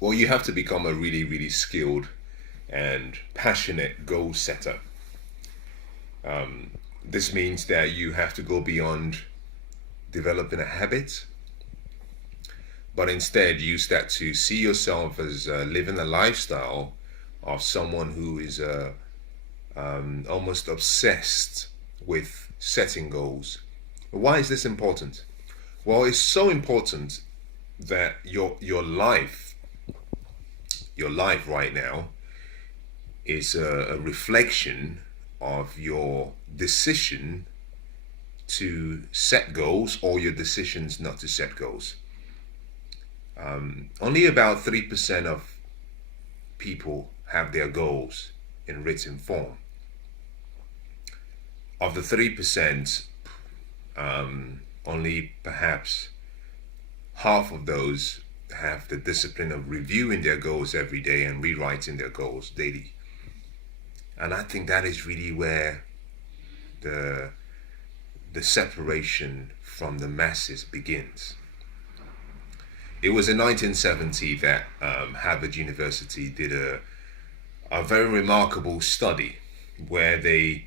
Well, you have to become a really, really skilled and passionate goal setter. This means that you have to go beyond developing a habit, but instead use that to see yourself as living a lifestyle of someone who is almost obsessed with setting goals. Why is this important? Well, it's so important that your life right now is a reflection of your decision to set goals or your decisions not to set goals. Only about 3% of people have their goals in written form. Of the 3%, only perhaps half of those have the discipline of reviewing their goals every day and rewriting their goals daily. And I think that is really where the the separation from the masses begins. It was in 1970 that Harvard University did a very remarkable study where they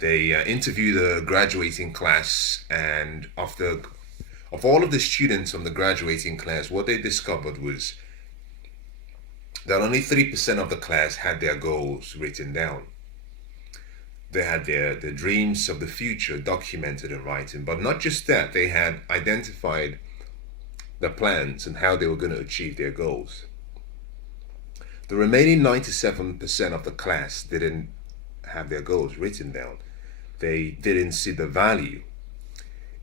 interviewed a graduating class, and of all of the students from the graduating class, what they discovered was that only 3% of the class had their goals written down. They had their dreams of the future documented in writing, but not just that, they had identified the plans and how they were going to achieve their goals. The remaining 97% of the class didn't have their goals written down. They didn't see the value.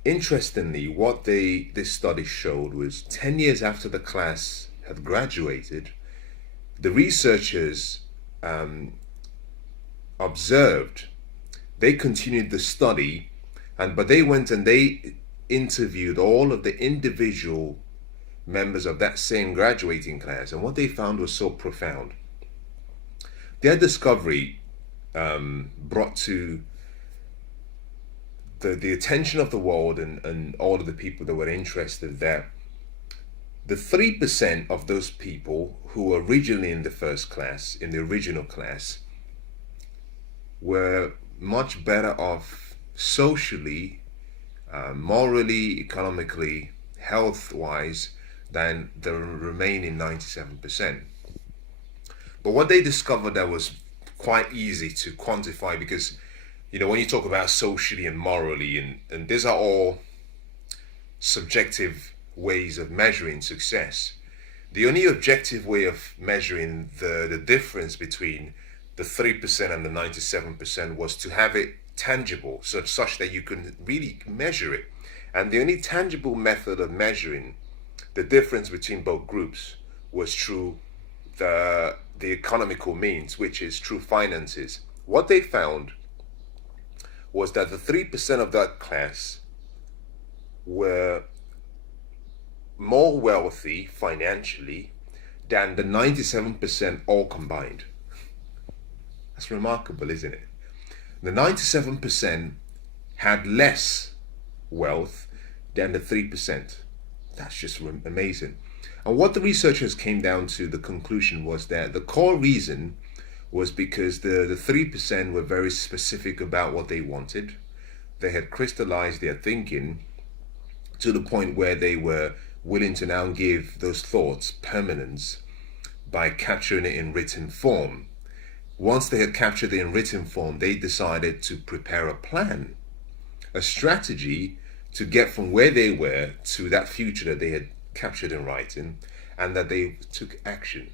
Interestingly, what this study showed was 10 years after the class had graduated, the researchers observed, they continued the study, but they went and they interviewed all of the individual members of that same graduating class, and what they found was so profound. Their discovery brought to the attention of the world and all of the people that were interested that the 3% of those people who were originally in the first class, in the original class, were much better off socially, morally, economically, health-wise than the remaining 97%. But what they discovered that was quite easy to quantify, because when you talk about socially and morally, and these are all subjective ways of measuring success. The only objective way of measuring the difference between the 3% and the 97% was to have it tangible, such that you can really measure it. And the only tangible method of measuring the difference between both groups was through the economical means, which is through finances. What they found was that the 3% of that class were more wealthy financially than the 97% all combined. That's remarkable, isn't it? The 97% had less wealth than the 3%. That's just amazing. And what the researchers came down to, the conclusion was that the core reason was because the 3% were very specific about what they wanted. They had crystallized their thinking to the point where they were willing to now give those thoughts permanence by capturing it in written form. Once they had captured it in written form, they decided to prepare a plan, a strategy to get from where they were to that future that they had captured in writing, and that they took action.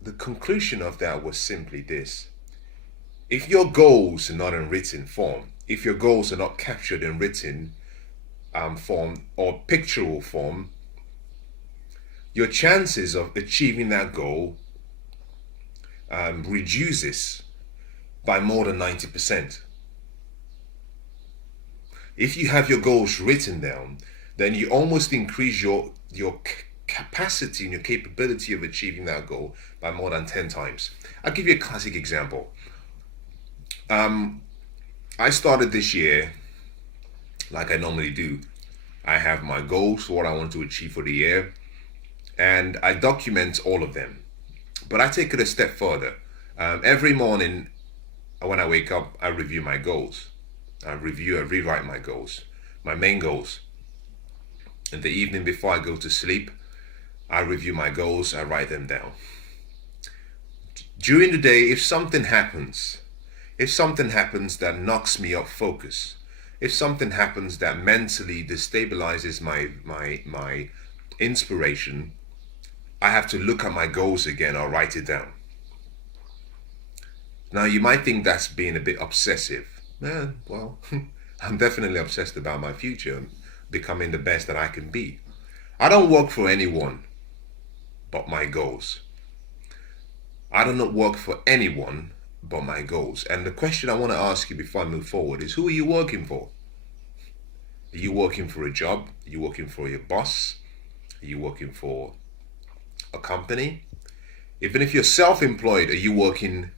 The conclusion of that was simply this: if your goals are not in written form, if your goals are not captured in written form or pictorial form, your chances of achieving that goal reduces by more than 90%. If you have your goals written down, then you almost increase your capacity and your capability of achieving that goal by more than 10 times. I'll give you a classic example. I started this year like I normally do. I have my goals for what I want to achieve for the year. and I document all of them. But I take it a step further. Every morning when I wake up, I review my goals. I rewrite my goals, my main goals. In the evening before I go to sleep, I review my goals, I write them down. During the day, if something happens that knocks me off focus, if something happens that mentally destabilizes my inspiration, I have to look at my goals again or write it down. Now, you might think that's being a bit obsessive. Well, I'm definitely obsessed about my future, becoming the best that I can be. I don't work for anyone but my goals. I do not work for anyone but my goals. And the question I want to ask you before I move forward is, who are you working for? Are you working for a job? Are you working for your boss? Are you working for a company? Even if you're self-employed, are you working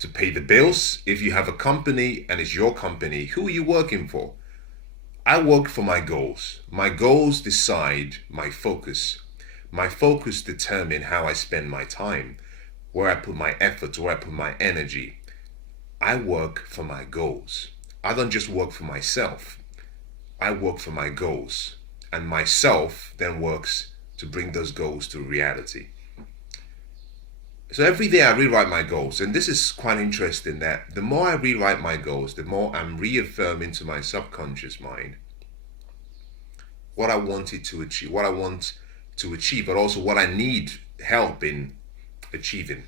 to pay the bills? If you have a company and it's your company, who are you working for? I work for my goals. My goals decide my focus. My focus determines how I spend my time, where I put my efforts, where I put my energy. I work for my goals. I don't just work for myself. I work for my goals. And myself then works to bring those goals to reality. So every day I rewrite my goals. And this is quite interesting that the more I rewrite my goals, the more I'm reaffirming to my subconscious mind what I wanted to achieve, what I want to achieve, but also what I need help in achieving.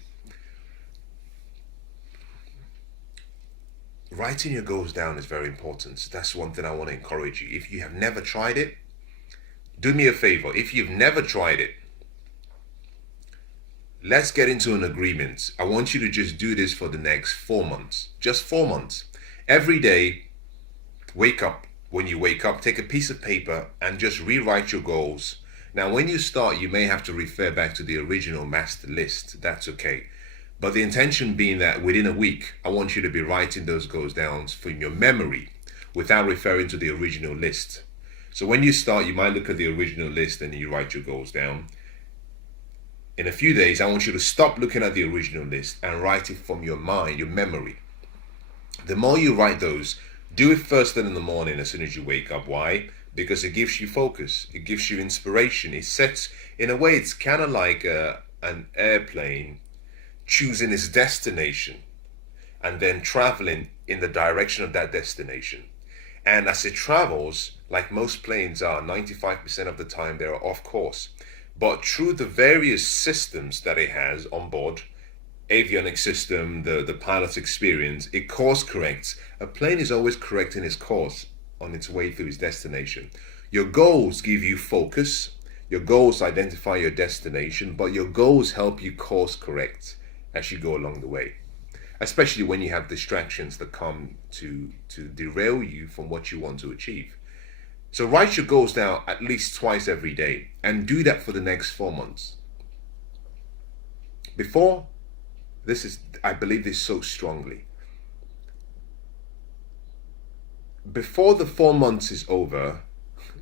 Writing your goals down is very important. That's one thing I want to encourage you. If you have never tried it, do me a favor. If you've never tried it, let's get into an agreement. I want you to just do this for the next 4 months. Just 4 months. Every day, wake up. When you wake up, take a piece of paper and just rewrite your goals. Now, when you start, you may have to refer back to the original master list. That's okay. But the intention being that within a week, I want you to be writing those goals down from your memory without referring to the original list. So when you start, you might look at the original list and you write your goals down. In a few days, I want you to stop looking at the original list and write it from your mind, your memory. The more you write those, do it first thing in the morning as soon as you wake up. Why? Because it gives you focus. It gives you inspiration. It sets, in a way, it's kind of like an airplane choosing its destination and then traveling in the direction of that destination. And as it travels, like most planes are, 95% of the time they are off course. But through the various systems that it has on board, avionics system, the pilot's experience, it course corrects. A plane is always correcting its course on its way through its destination. Your goals give you focus. Your goals identify your destination, but your goals help you course correct as you go along the way, especially when you have distractions that come to derail you from what you want to achieve. So write your goals down at least twice every day and do that for the next 4 months. I believe this so strongly. Before the 4 months is over,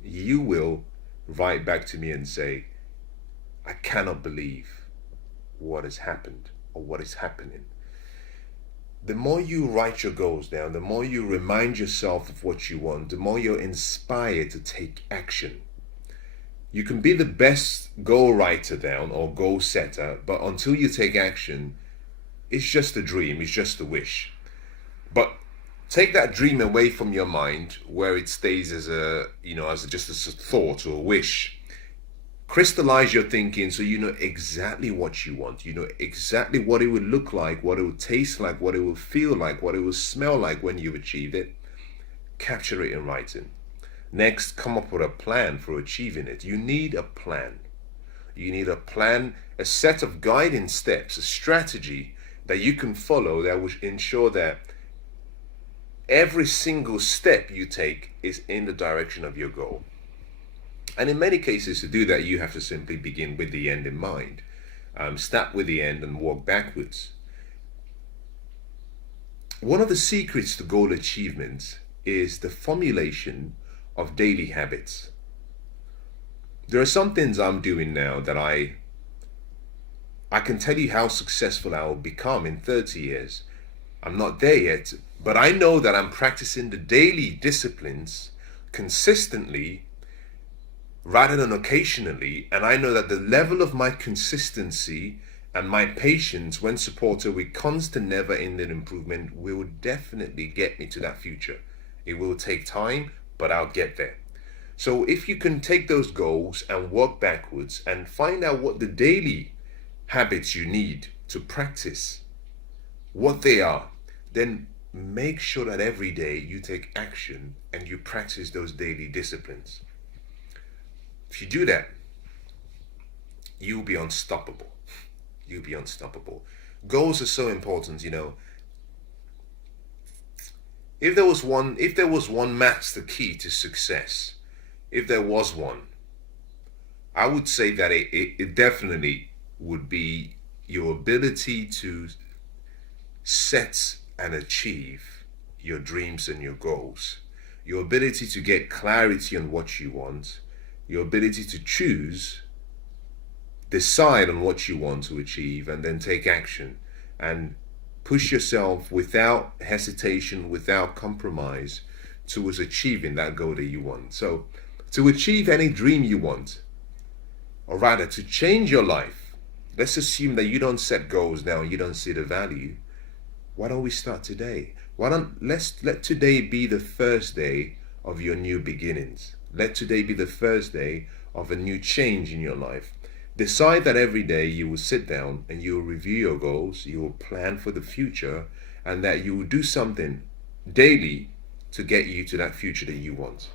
you will write back to me and say, I cannot believe what has happened or what is happening. The more you write your goals down, the more you remind yourself of what you want, the more you're inspired to take action. You can be the best goal writer down or goal setter, but until you take action, it's just a dream, it's just a wish. But take that dream away from your mind where it stays as just a thought or a wish. Crystallize your thinking so you know exactly what you want. You know exactly what it would look like, what it would taste like, what it will feel like, what it will smell like when you've achieved it. Capture it in writing. Next, come up with a plan for achieving it. You need a plan. You need a plan, a set of guiding steps, a strategy that you can follow that will ensure that every single step you take is in the direction of your goal. And in many cases, to do that, you have to simply begin with the end in mind. Start with the end and walk backwards. One of the secrets to goal achievement is the formulation of daily habits. There are some things I'm doing now that I can tell you how successful I will become in 30 years. I'm not there yet, but I know that I'm practicing the daily disciplines consistently rather than occasionally, and I know that the level of my consistency and my patience, when supported with constant never ending improvement, will definitely get me to that future. It will take time, but I'll get there. So if you can take those goals and work backwards and find out what the daily habits you need to practice, what they are, then make sure that every day you take action and you practice those daily disciplines. If you do that, you'll be unstoppable. You'll be unstoppable. Goals are so important, you know. If there was one master key to success, if there was one, I would say that it definitely would be your ability to set and achieve your dreams and your goals, your ability to get clarity on what you want, your ability to choose, decide on what you want to achieve, and then take action and push yourself without hesitation, without compromise, towards achieving that goal that you want. So, to achieve any dream you want, or rather to change your life, let's assume that you don't set goals now, you don't see the value. Why don't we start today? Let's let today be the first day of your new beginnings. Let today be the first day of a new change in your life. Decide that every day you will sit down and you will review your goals, you will plan for the future, and that you will do something daily to get you to that future that you want.